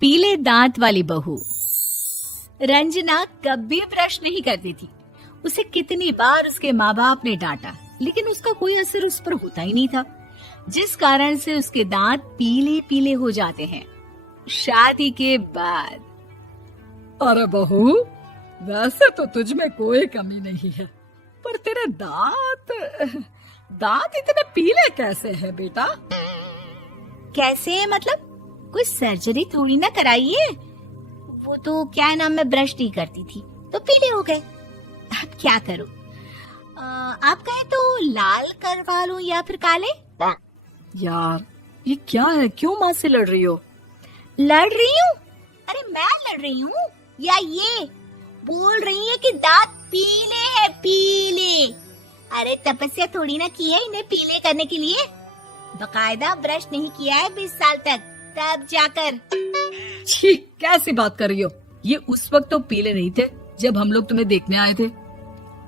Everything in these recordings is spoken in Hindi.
पीले दांत वाली बहू। रंजना कभी ब्रश नहीं करती थी। उसे कितनी बार उसके माँ बाप ने डांटा, लेकिन उसका कोई असर उस पर होता ही नहीं था, जिस कारण से उसके दांत पीले पीले हो जाते हैं। शादी के बाद अरे बहू, वैसे तो तुझ में कोई कमी नहीं है, पर तेरे दांत इतने पीले कैसे हैं बेटा? कैसे मतलब? कोई सर्जरी थोड़ी ना कराइए। वो तो क्या नाम, मैं ब्रश नहीं करती थी तो पीले हो गए। अब क्या करूं? आप कहें तो लाल करवा लूं या फिर काले? यार ये क्या है, क्यों माँ से लड़ रही हो? लड़ रही हूँ? अरे मैं लड़ रही हूँ या ये बोल रही है कि दांत पीले हैं, पीले। अरे तपस्या थोड़ी ना की है इन्हें पीले करने के लिए। बकायदा ब्रश नहीं किया है 20 साल तक, तब जाकर। छी, कैसी बात कर रही हो? ये उस वक्त तो पीले नहीं थे जब हम लोग तुम्हें देखने आए थे।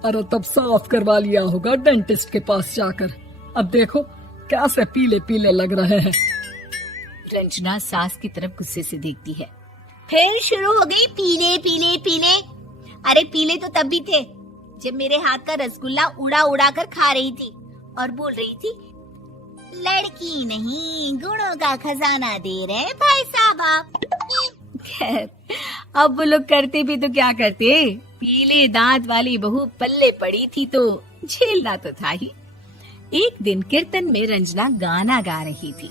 अरे तब साफ करवा लिया होगा डेंटिस्ट के पास जाकर। अब देखो कैसे पीले पीले लग रहे हैं। रंजना सास की तरफ गुस्से से देखती है। फिर शुरू हो गई पीले पीले पीले। अरे पीले तो तब भी थे जब मेरे हाथ का रसगुल्ला उड़ा उड़ा कर खा रही थी और बोल रही थी, लड़की नहीं गुणों का खजाना दे रहे भाई साहब आप। खैर, अब वो लोग करते भी तो क्या करते, पीले दांत वाली बहू पल्ले पड़ी थी तो झेलना तो था ही। एक दिन कीर्तन में रंजना गाना गा रही थी।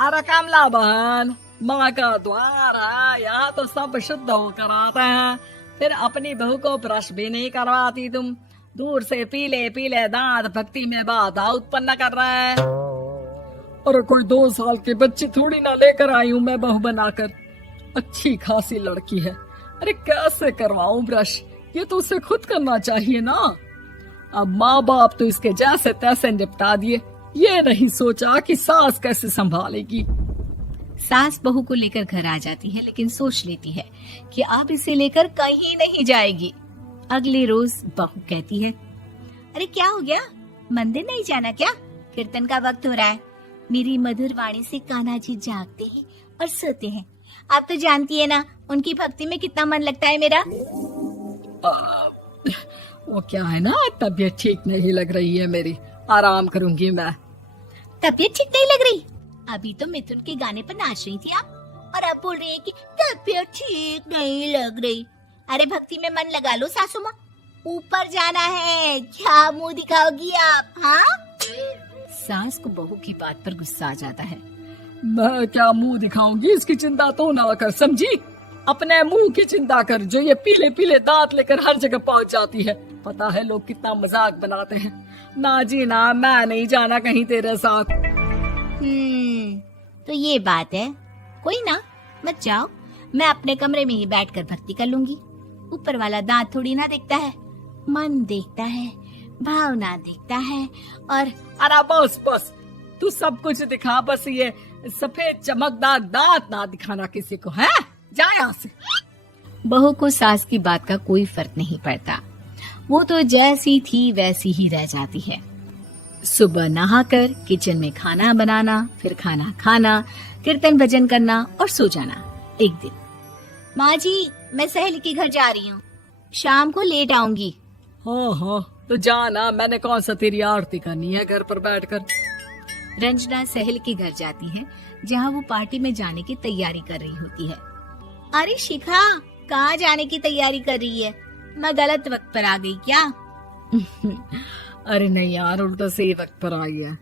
अरे कमला बहन, माँ का द्वार है, यहाँ तो सब शुद्ध होकर आते हैं, फिर अपनी बहू को ब्रश भी नहीं करवाती तुम। दूर से पीले पीले दांत भक्ति में बाधा उत्पन्न कर रहे हैं। अरे कोई 2 साल की बच्ची थोड़ी ना लेकर आई हूँ मैं बहू बनाकर। अच्छी खासी लड़की है, अरे कैसे करवाऊं ब्रश? ये तो उसे खुद करना चाहिए ना। अब माँ बाप तो इसके जैसे तैसे निपटा दिए, ये नहीं सोचा कि सास कैसे संभालेगी। सास बहू को लेकर घर आ जाती है, लेकिन सोच लेती है कि अब इसे लेकर कहीं नहीं जाएगी। अगले रोज बहू कहती है, अरे क्या हो गया, मंदिर नहीं जाना क्या? कीर्तन का वक्त हो रहा है। मेरी मधुर वाणी से कान्हा जी जागते हैं और सोते हैं। आप तो जानती है ना उनकी भक्ति में कितना मन लगता है मेरा। वो क्या है ना, तबीयत ठीक नहीं लग रही है मेरी, आराम करूंगी मैं। तबीयत ठीक नहीं लग रही? अभी तो मिथुन के गाने पर नाच रही थी आप, और अब बोल रही है कि तबीयत ठीक नहीं लग रही। अरे भक्ति में मन लगा लो सासू माँ, ऊपर जाना है, क्या मुंह दिखाओगी आप? हाँ? सास को बहू की बात पर गुस्सा आ जाता है। मैं क्या मुंह दिखाऊंगी, इसकी चिंता तो ना कर, समझी? अपने मुंह की चिंता कर, जो ये पीले पीले दांत लेकर हर जगह पहुंच जाती है। पता है लोग कितना मजाक बनाते हैं। ना जी ना, मैं नहीं जाना कहीं तेरे साथ। तो ये बात है, कोई ना, मत जाओ, मैं अपने कमरे में ही बैठकर भक्ति कर लूंगी। ऊपर वाला दांत थोड़ी ना देखता है, मन देखता है, भावना देखता है। और अरे बस बस, तू सब कुछ दिखा, बस ये सफेद चमकदार दांत ना दिखाना किसी को, है? जा यहाँ से। बहू को सास की बात का कोई फर्क नहीं पड़ता, वो तो जैसी थी वैसी ही रह जाती है। सुबह नहाकर किचन में खाना बनाना, फिर खाना खाना, कीर्तन भजन करना और सो जाना। एक दिन, माँ जी मैं सहेली के घर जा रही हूँ, शाम को लेट आऊंगी। हाँ हाँ तो जाना, मैंने कौन सा तेरी आरती करनी है घर पर बैठकर। रंजना सहेली के घर जाती है, जहाँ वो पार्टी में जाने की तैयारी कर रही होती है। अरे शिखा, कहाँ जाने की तैयारी कर रही है? मैं गलत वक्त पर आ गई क्या? अरे नहीं यार, उल्टा सही वक्त पर आ गया।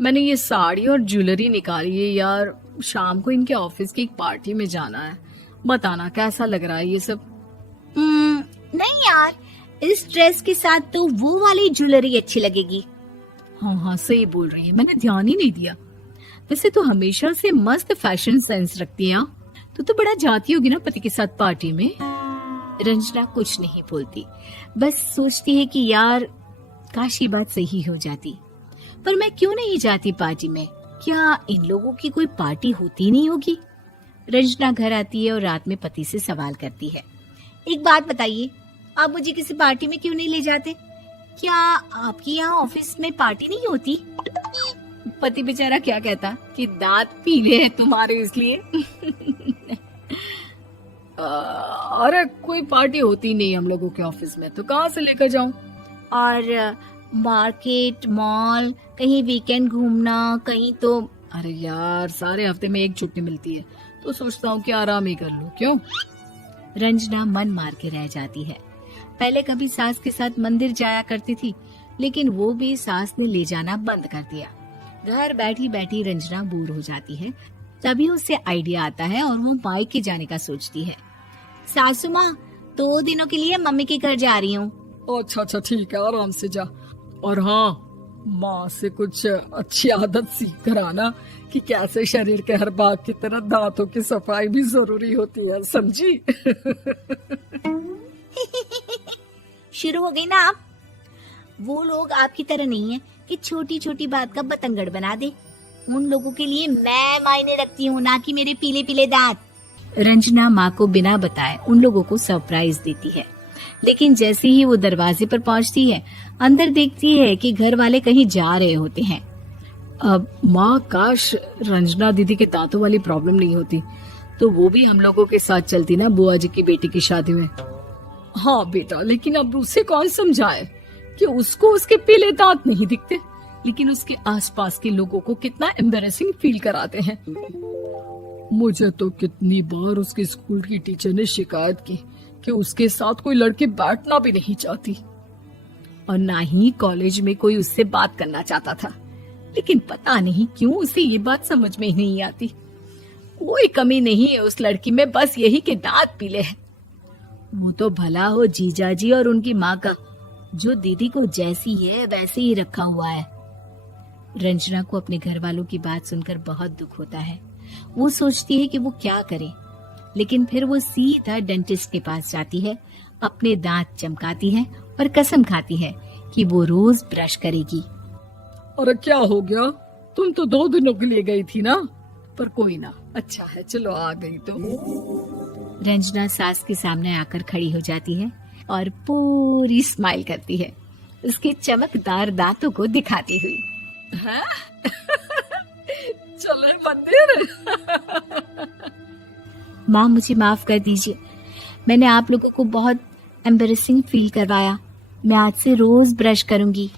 मैंने ये साड़ी और ज्वेलरी निकाली है यार, शाम को इनके ऑफिस की एक पार्टी में जाना है। बताना कैसा लग रहा है ये सब? नहीं यार, इस ड्रेस के साथ तो वो वाली ज्वेलरी अच्छी लगेगी। हाँ हाँ सही बोल रही है, मैंने ध्यान ही नहीं दिया। वैसे तो हमेशा से मस्त फैशन सेंस रखती है। तो बड़ा जाती होगी ना पति के साथ पार्टी में। रंजना कुछ नहीं बोलती, बस सोचती है कि यार काश ये बात सही हो जाती, पर मैं क्यों नहीं जाती पार्टी में? क्या इन लोगों की कोई पार्टी होती नहीं होगी? रंजना घर आती है और रात में पति से सवाल करती है, एक बात बताइए, आप मुझे किसी पार्टी में क्यों नहीं ले जाते? क्या आपकी यहाँ ऑफिस में पार्टी नहीं होती? पति बेचारा क्या कहता कि दांत पीले हैं तुम्हारे इसलिए। अरे कोई पार्टी होती नहीं हम लोगों के ऑफिस में, तो कहाँ से लेकर जाऊं? और मार्केट, मॉल, कहीं वीकेंड घूमना, कहीं तो। अरे यार, सारे हफ्ते में एक छुट्टी मिलती है, तो सोचता हूँ कि आराम ही कर लूं। क्यों? रंजना मन मार के रह जाती है। पहले कभी सास के साथ मंदिर जाया करती थी, लेकिन वो भी सास ने ले जाना बंद कर दिया। घर बैठी बैठी रंजना बोर हो जाती है। तभी उसे आइडिया आता है और वो मायके जाने का सोचती है। सासू माँ, 2 दिनों के लिए मम्मी के घर जा रही हूँ। अच्छा अच्छा, ठीक है, आराम से जा। और हाँ, माँ से कुछ अच्छी आदत सीख कर आना कि कैसे शरीर के हर भाग की तरह दांतों की सफाई भी जरूरी होती है, समझी? शुरू हो गई ना आप। वो लोग आपकी तरह नहीं है कि छोटी छोटी बात का बतंगड़ बना दे। उन लोगों के लिए मैं मायने रखती हूँ, ना कि मेरे पीले पीले दांत। रंजना माँ को बिना बताए उन लोगों को सरप्राइज देती है, लेकिन जैसे ही वो दरवाजे पर पहुंचती है, अंदर देखती है कि घर वाले कहीं जा रहे होते हैं। अब माँ, काश रंजना दीदी के दांतों वाली प्रॉब्लम नहीं होती, तो वो भी हम लोगों के साथ चलती ना बुआ जी की बेटी की शादी में। हाँ बेटा, लेकिन अब उसे कौन समझाए कि उसको उसके पीले दांत नहीं दिखते, लेकिन उसके आसपास के लोगों को कितना एम्बैरेसिंग फील कराते हैं। मुझे तो कितनी बार उसके स्कूल की टीचर ने शिकायत की कि उसके साथ कोई लड़की बैठना भी नहीं चाहती, और ना ही कॉलेज में कोई उससे बात करना चाहता था। लेकिन पता नहीं क्यों उसे ये बात समझ में ही नहीं आती। कोई कमी नहीं है उस लड़की में, बस यही कि दांत पीले हैं। वो तो भला हो जीजा जी और उनकी माँ का, जो दीदी को जैसी है वैसे ही रखा हुआ है। रंजना को अपने घर वालों की बात सुनकर बहुत दुख होता है। वो सोचती है कि वो क्या करे, लेकिन फिर वो सीधा डेंटिस्ट के पास जाती है, अपने दांत चमकाती है और कसम खाती है कि वो रोज ब्रश करेगी। अरे क्या हो गया? तुम तो 2 दिनों के लिए गई थी ना, पर कोई ना, अच्छा है, चलो आ गई तो। रंजना सास के सामने आकर खड़ी हो जाती है और पूरी स्माइल करती है, उसके चमकदार दांतों को दिखाती हुई। हैं? चले मंदिर। माँ, मुझे माफ कर दीजिए, मैंने आप लोगों को बहुत एम्बैरेसिंग फील करवाया। मैं आज से रोज ब्रश करूंगी।